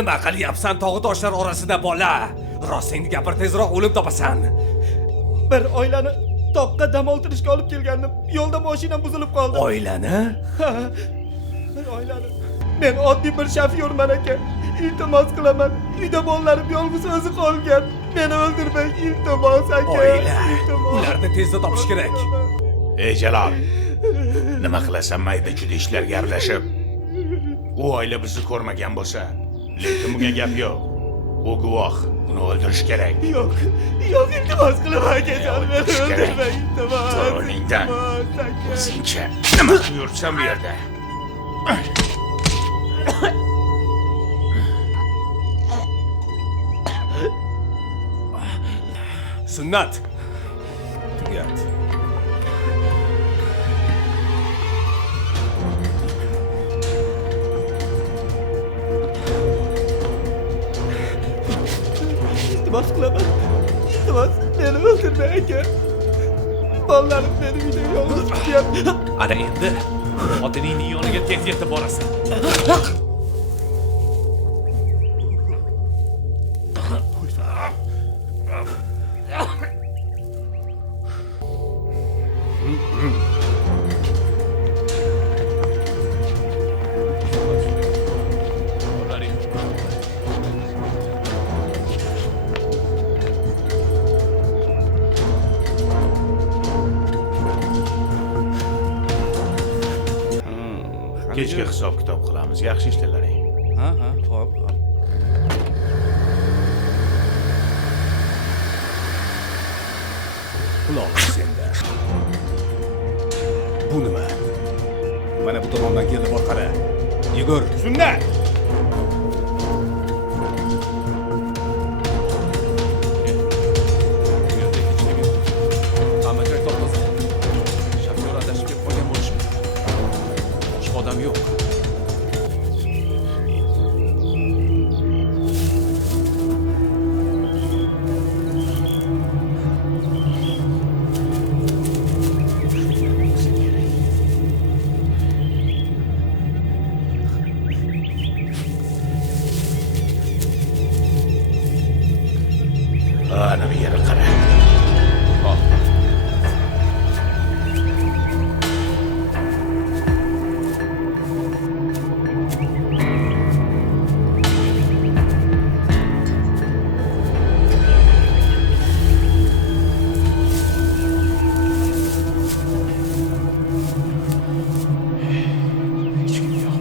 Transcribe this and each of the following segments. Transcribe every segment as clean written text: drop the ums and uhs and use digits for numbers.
Nima qilyapsan tog'i toshlar orasida bola? Rostingni gapir, tezroq o'lim topasan. Bir oilani toqqa dam oltirishga olib kelgandim. Yo'lda mashinam buzilib qoldi. Oilani? Ha, bir oilani. Men oddiy bir shofyorman aka. Iltimos qilaman. Uyda bolalarim yolg'iz o'zi qolgan. Meni o'ldirmang, iltimos aka. Oila. Iltimos. Ularni tezda topish kerak. Ey Jalol, nima qilasan mayda juda ishlarga aralashib? U oila bizni ko'rmagan bo'lsa, lekin bunga gap yo'q. U guvoh, uni o'ldirish kerak. Yo'q, iltimos qilaman akajon. Meni O'ldirish kerak. o'ldirmang, iltimos. To'g'ringdan. Iltimos, aka. O'zingcha nima buyursan bu yerda? Sunnat. Tugat. İltimos qilaman. İltimos, meni o'ldirmang aka. Bolalarim meni uyda yolg'iz kutyapti. Ana endi xotiningning yoniga tez yetib borasan. Kechga hisob kitob qilamiz. Yaxshi ishlaring. Ha, xo'p. Quloq senda. Bu nima? Mana bu tomondan keldi, bor qara. Yegor, Sunnat. Qamachoq to'xtasa. Shofyor adashib ketib qolgan bo'lishi mumkin. Boshqa odam yo'q. Ana bu yerga qara. Hech kim yo'q.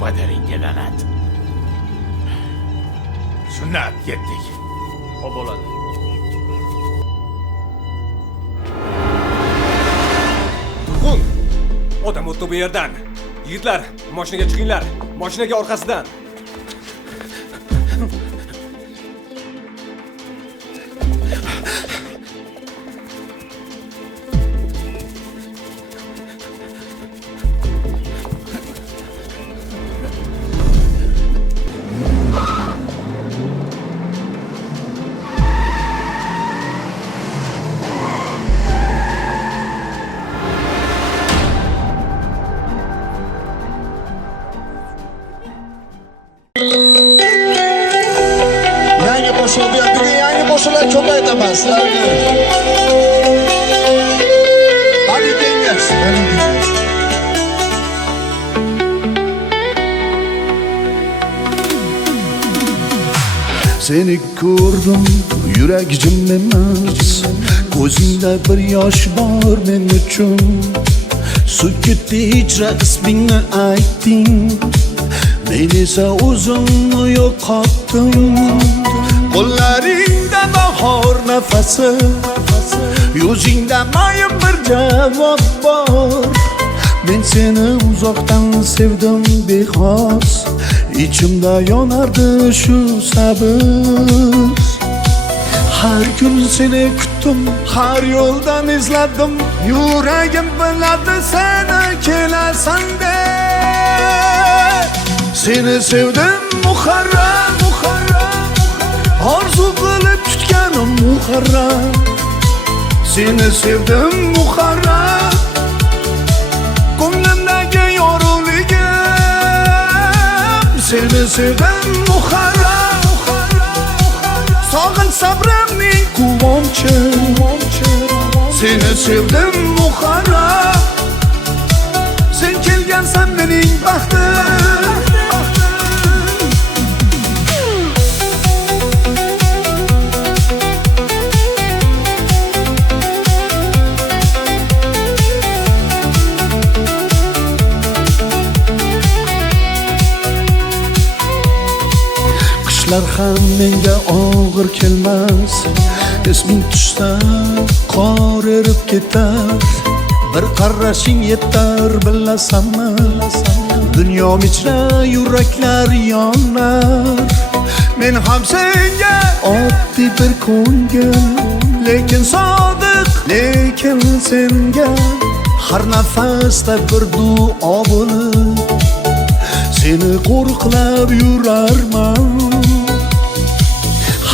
Badaringga la'nat. Sunnat, yetdik. Xo'p bo'ladi. Turg'un. Odam o'tdi bu yerdan. Yigitlar, mashinaga chiqinglar. Mashinaga orqasidan. Yangi qo'shiq bu bugun yangi qo'shiqlar ko'paytaman sizlarga. Hadi dengiz. Seni ko'rdim, yurak jim emas. Ko'zingda bir yosh bor men uchun. Sukutda ichra ismingni aytding. Men esa o'zimni yo'qotdim. Qo'llaringda bahor nafasi Yuzingda mayib bir javob bor Men seni uzoqdan sevdim bexos İçimda yonardi shu sabr Har kun seni kutdim, har yo'ldan izladim Yuragim biladi seni kelasan deb Seni sevdim muharram Orzu qilib tutganim muharram Seni sevdim muharram Ko'nglimdagi yorug'ligim Seni sevdim muharram Sog'in sabrimning quvonchi Seni sevdim muharram Sen kelgansan mening baxtim Qishlar ham menga og'ir kelmas Esming tushsa qor erib ketar Bir qarashing yetar bilasanmi Dunyom ichra yuraklar yonar Men ham senga oddiy bir ko'ngil Lekin sodiq, lekin senga Har nafasda bir duo bo'lib Seni qo'riqlab yurarman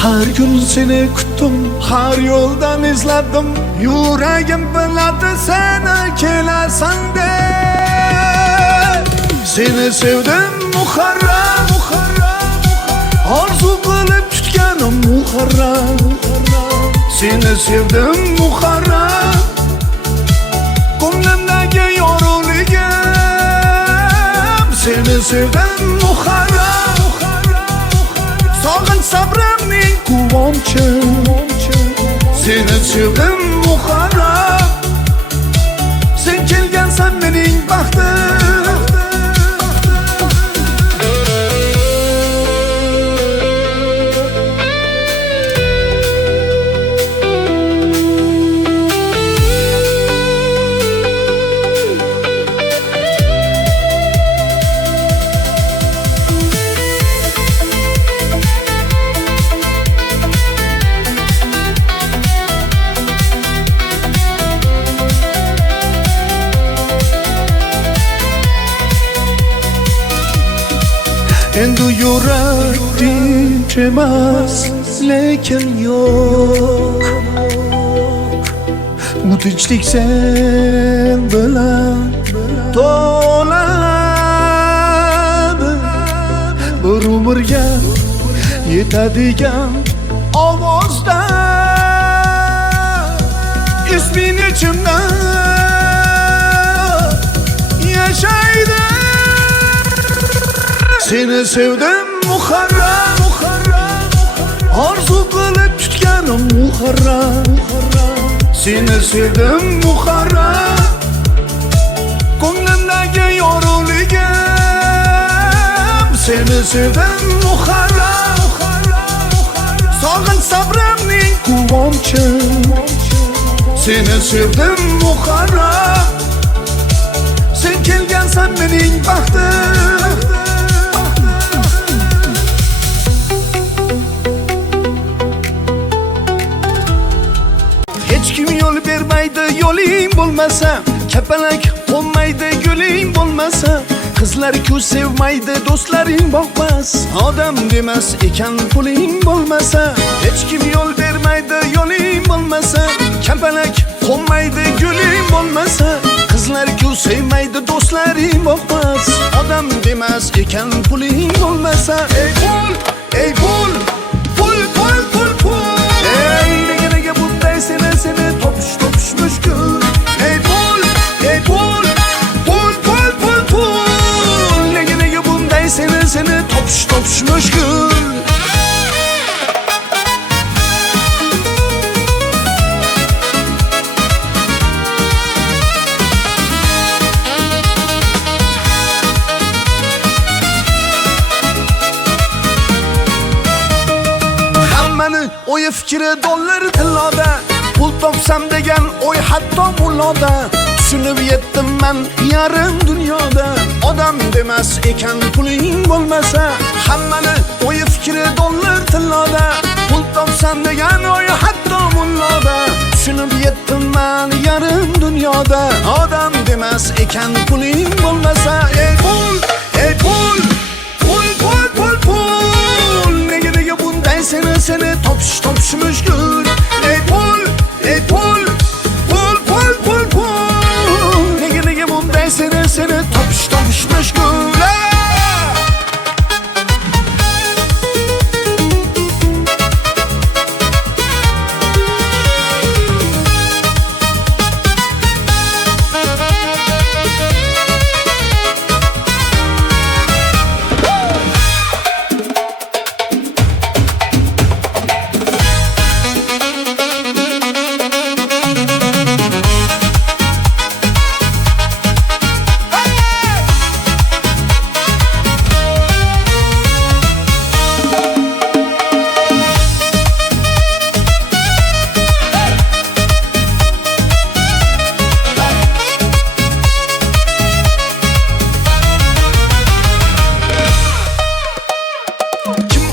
Har kun seni kutdim, har yo'ldan izladim Yuragim biladi seni kelasan deb Seni sevdim muharram Orzu qilib tutganim muharram Seni sevdim muharram Ko'nglimdagi yorug'ligim Seni sevdim muharram Sog'in sabrimning quvonchi Seni sevdim muharram Sen kelgansan mening baxtim Endi yurak tinch emas, lekin yo'q Bu tinchlik sen bilan to'ladi Bir umrga yetadigan ovozda Ismin ichimda yashaydi Seni sevdim muharram Orzu qilib tutganim muharram Seni sevdim muharram Ko'nglimdagi yorug'ligim Seni sevdim muharram Sog'in sabrimning quvonchi Seni sevdim muharram Sen kelgansan mening baxtim Hech kim yo'l bermaydi yo'ling bo'lmasa Kapalak qo'nmaydi yo'ling bo'lmasa Qizlar-ku sevmaydi do'stlaring boqmas Odam demas ekan puling bo'lmasa Hech kim yo'l bermaydi yo'ling bo'lmasa Kapalak qo'nmaydi yo'ling bo'lmasa Qizlar-ku sevmaydi do'stlaring boqmas Odam demas ekan puling bo'lmasa Ey pul, ey pul Pul, pul, pul, pul Ey nega bunday seni topish mushkul Ey pul, ey pul Pul, pul, pul, pul Nega bunday seni topish mushkul Hammani o'yi fikri dollar tilloda, pul topsam degan o'y hatto muloda. Tushunib yetdim men yarim dunyoda, odam demas ekan puling bo'lmasa. Hammani o'yi fikri dollar tilloda, pul topsam degan o'y hatto muloda. Tushunib yetdim men yarim dunyoda, odam demas ekan puling bo'lmasa. Ey pul, ey pul, pul, pul, pul, pul. Nega bunday seni topish mushkul. Ey pul, ey pul, pul, pul, pul, pul. Nega bunday seni topish mushkul.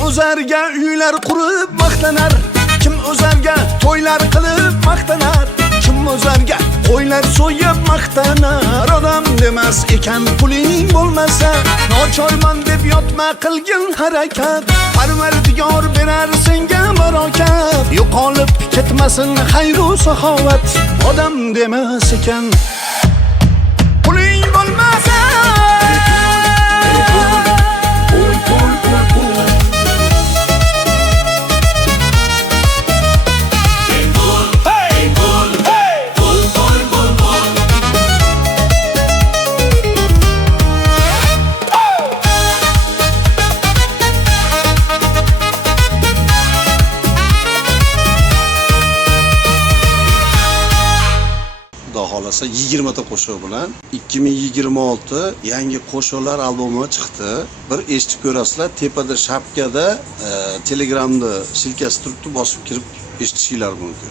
O'zarga uylar qurib maqtanar, kim o'zarga to'ylar qilib maqtanar, kim o'zarga qo'ylar so'yib maqtanar. Odam demas ekan puling bo'lmasa, nochorman deb yotma qilgin harakat. Parvardigor berar senga barokat, yo'qolib ketmasin xayru saxovat. Odam demas ekan puling bo'lmasa. Xohlasa 20 ta qo'shiq bilan 2026 yangi qo'shiqlar albomi chiqdi. Bir eshitib ko'rasizlar, tepada shapkada Telegramda silkasi turibdi, bosib kirib eshitishinglar mumkin.